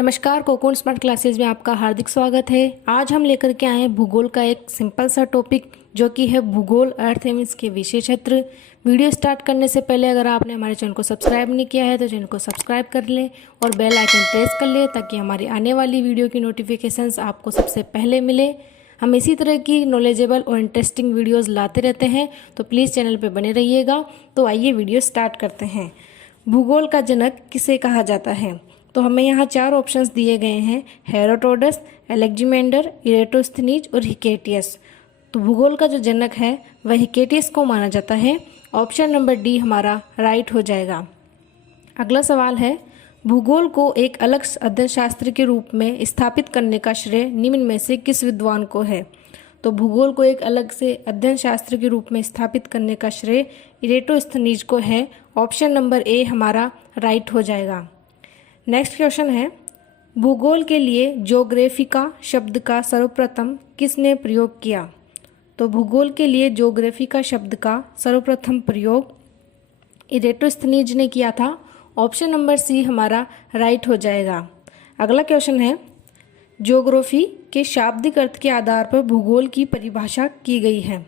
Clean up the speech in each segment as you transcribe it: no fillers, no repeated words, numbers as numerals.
नमस्कार, cocoon smart classes में आपका हार्दिक स्वागत है। आज हम लेकर के आए हैं भूगोल का एक सिंपल सा टॉपिक जो कि है भूगोल अर्थ एवं इसके विषय क्षेत्र। वीडियो स्टार्ट करने से पहले अगर आपने हमारे चैनल को सब्सक्राइब नहीं किया है तो चैनल को सब्सक्राइब कर लें और बेल आइकन प्रेस कर लें ताकि हमारी आने वाली वीडियो की नोटिफिकेशंस आपको सबसे पहले मिले। हम इसी तरह की नॉलेजेबल और इंटरेस्टिंग वीडियोस लाते रहते हैं, तो प्लीज़ चैनल पे बने रहिएगा। तो आइए वीडियो स्टार्ट करते हैं। भूगोल का जनक किसे कहा जाता है? तो हमें यहाँ 4 ऑप्शंस दिए गए हैं, हेरोडोटस, अलेक्जेंडर, इरेटोस्थनीज और हिकेटियस। तो भूगोल का जो जनक है वह हिकेटियस को माना जाता है। ऑप्शन नंबर डी हमारा राइट हो जाएगा। अगला सवाल है, भूगोल को एक अलग अध्ययन शास्त्र के रूप में स्थापित करने का श्रेय निम्न में से किस विद्वान को है? तो भूगोल को एक अलग से अध्ययन शास्त्र के रूप में स्थापित करने का श्रेय इरेटोस्थनीज को है। ऑप्शन नंबर ए हमारा राइट हो जाएगा। नेक्स्ट क्वेश्चन है, भूगोल के लिए ज्योग्राफिका शब्द का सर्वप्रथम किसने प्रयोग किया? तो भूगोल के लिए ज्योग्राफिका शब्द का सर्वप्रथम प्रयोग इरेटोस्थनीज ने किया था। ऑप्शन नंबर सी हमारा राइट हो जाएगा। अगला क्वेश्चन है, ज्योग्राफी के शाब्दिक अर्थ के आधार पर भूगोल की परिभाषा की गई है।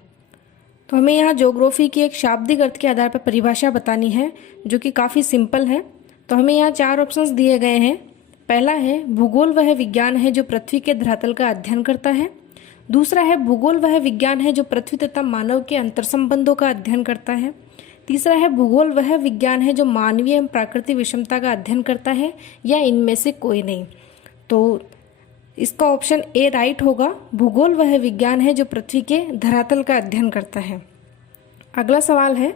तो हमें यहाँ ज्योग्राफी की एक शाब्दिक अर्थ के आधार पर परिभाषा बतानी है जो कि काफ़ी सिंपल है। तो हमें यहाँ 4 ऑप्शंस दिए गए हैं। पहला है, भूगोल वह विज्ञान है जो पृथ्वी के धरातल का अध्ययन करता है। दूसरा है, भूगोल वह विज्ञान है जो पृथ्वी तथा मानव के अंतर संबंधों का अध्ययन करता है। तीसरा है, भूगोल वह विज्ञान है जो मानवीय एवं प्राकृतिक विषमता का अध्ययन करता है, या इनमें से कोई नहीं। तो इसका ऑप्शन ए राइट होगा। भूगोल वह विज्ञान है जो पृथ्वी के धरातल का अध्ययन करता है। अगला सवाल है,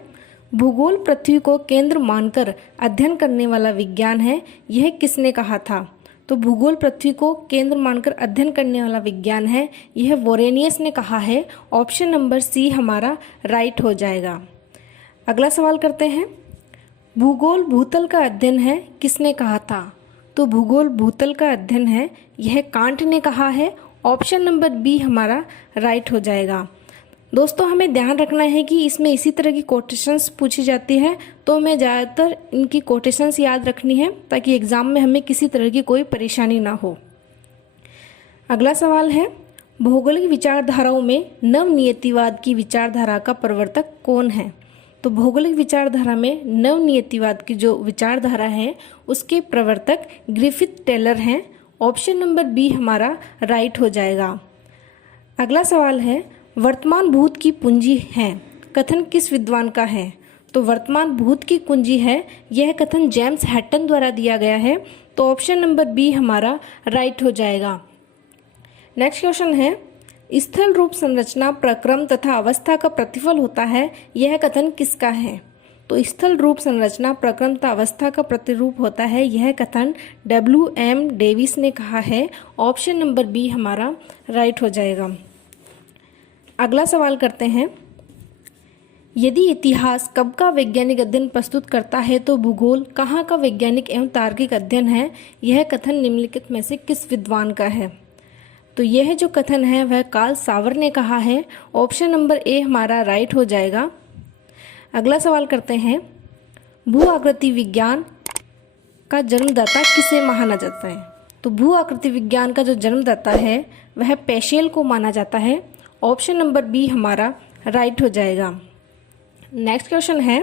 भूगोल पृथ्वी को केंद्र मानकर अध्ययन करने वाला विज्ञान है, यह किसने कहा था? तो भूगोल पृथ्वी को केंद्र मानकर अध्ययन करने वाला विज्ञान है, यह वोरेनियस ने कहा है। ऑप्शन नंबर सी हमारा राइट हो जाएगा। अगला सवाल करते हैं, भूगोल भूतल का अध्ययन है, किसने कहा था? तो भूगोल भूतल का अध्ययन है, यह कांट ने कहा है। ऑप्शन नंबर बी हमारा राइट हो जाएगा। दोस्तों, हमें ध्यान रखना है कि इसमें इसी तरह की कोटेशंस पूछी जाती है, तो हमें ज़्यादातर इनकी कोटेशंस याद रखनी है ताकि एग्जाम में हमें किसी तरह की कोई परेशानी ना हो। अगला सवाल है, भौगोलिक विचारधाराओं में नवनियतिवाद की विचारधारा का प्रवर्तक कौन है? तो भौगोलिक विचारधारा में नवनियतिवाद की जो विचारधारा है उसके प्रवर्तक ग्रिफिथ टेलर हैं। ऑप्शन नंबर बी हमारा राइट हो जाएगा। अगला सवाल है, वर्तमान भूत की पूंजी है, कथन किस विद्वान का है? तो वर्तमान भूत की कुंजी है, यह कथन जेम्स हैटन द्वारा दिया गया है। तो ऑप्शन नंबर बी हमारा राइट हो जाएगा। नेक्स्ट क्वेश्चन है, स्थल रूप संरचना प्रक्रम तथा अवस्था का प्रतिफल होता है, यह कथन किसका है? तो स्थल रूप संरचना प्रक्रम तथा अवस्था का प्रतिरूप होता है, यह कथन WM डेविस ने कहा है। ऑप्शन नंबर बी हमारा राइट हो जाएगा। अगला सवाल करते हैं, यदि इतिहास कब का वैज्ञानिक अध्ययन प्रस्तुत करता है तो भूगोल कहाँ का वैज्ञानिक एवं तार्किक अध्ययन है, यह कथन निम्नलिखित में से किस विद्वान का है? तो यह जो कथन है वह कार्ल सावर ने कहा है। ऑप्शन नंबर ए हमारा राइट हो जाएगा। अगला सवाल करते हैं, भू आकृति विज्ञान का जन्मदाता किसे माना जाता है? तो भू आकृति विज्ञान का जो जन्मदाता है वह पेशेल को माना जाता है। ऑप्शन नंबर बी हमारा राइट हो जाएगा। नेक्स्ट क्वेश्चन है,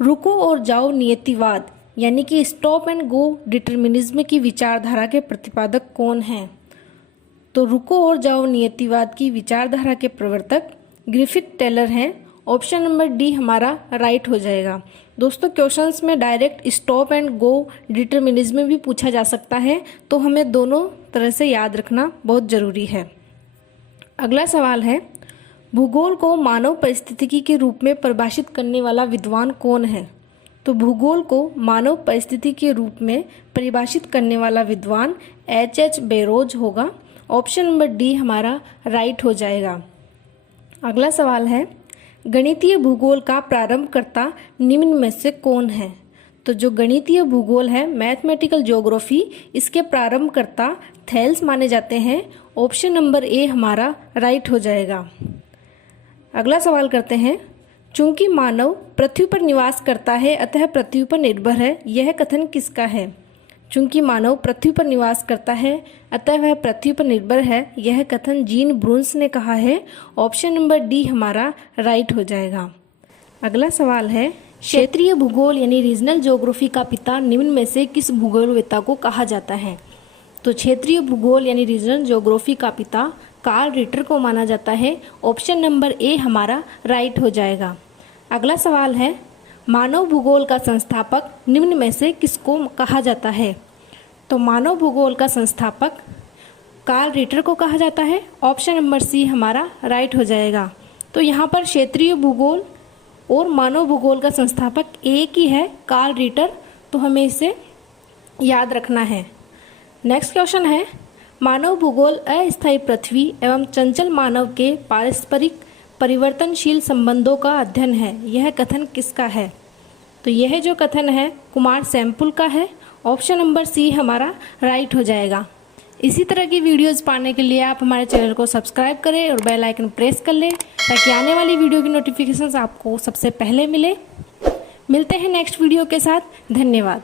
रुको और जाओ नियतिवाद यानी कि स्टॉप एंड गो डिटर्मिनिज्म की विचारधारा के प्रतिपादक कौन हैं? तो रुको और जाओ नियतिवाद की विचारधारा के प्रवर्तक ग्रिफिथ टेलर हैं। ऑप्शन नंबर डी हमारा राइट हो जाएगा। दोस्तों, क्वेश्चंस में direct stop and go determinism भी पूछा जा सकता है, तो हमें दोनों तरह से याद रखना बहुत जरूरी है। अगला सवाल है, भूगोल को मानव परिस्थितिकी के रूप में परिभाषित करने वाला विद्वान कौन है? तो भूगोल को मानव परिस्थिति के रूप में परिभाषित करने वाला विद्वान H बेरोज होगा। ऑप्शन नंबर डी हमारा राइट हो जाएगा। अगला सवाल है, गणितीय भूगोल का प्रारंभकर्ता निम्न में से कौन है? तो जो गणितीय भूगोल है, मैथमेटिकल ज्योग्राफी, इसके प्रारंभकर्ता थेल्स माने जाते हैं। ऑप्शन नंबर ए हमारा राइट हो जाएगा। अगला सवाल करते हैं, चूंकि मानव पृथ्वी पर निवास करता है अतः पृथ्वी पर निर्भर है, यह कथन किसका है? चूंकि मानव पृथ्वी पर निवास करता है अतः वह पृथ्वी पर निर्भर है। यह कथन जीन ब्रून्स ने कहा है। ऑप्शन नंबर डी हमारा राइट हो जाएगा। अगला सवाल है, क्षेत्रीय भूगोल यानी रीजनल ज्योग्राफी का पिता निम्न में से किस भूगोलवेत्ता को कहा जाता है? तो क्षेत्रीय भूगोल यानी रीजनल ज्योग्राफी का पिता कार्ल रिटर को माना जाता है। ऑप्शन नंबर ए हमारा राइट हो जाएगा। अगला सवाल है, मानव भूगोल का संस्थापक निम्न में से किसको कहा जाता है? तो मानव भूगोल का संस्थापक कार्ल रिटर को कहा जाता है। ऑप्शन नंबर सी हमारा राइट हो जाएगा। तो यहाँ पर क्षेत्रीय भूगोल और मानव भूगोल का संस्थापक एक ही है, कार्ल रिटर, तो हमें इसे याद रखना है। नेक्स्ट क्वेश्चन है, मानव भूगोल अस्थायी पृथ्वी एवं चंचल मानव के पारस्परिक परिवर्तनशील संबंधों का अध्ययन है। यह कथन किसका है? तो यह जो कथन है कुमार सैमपुल का है। ऑप्शन नंबर सी हमारा राइट हो जाएगा। इसी तरह की वीडियोस पाने के लिए आप हमारे चैनल को सब्सक्राइब करें और बेल आइकन प्रेस कर लें ताकि आने वाली वीडियो की नोटिफिकेशंस आपको सबसे पहले मिले। मिलते हैं नेक्स्ट वीडियो के साथ। धन्यवाद।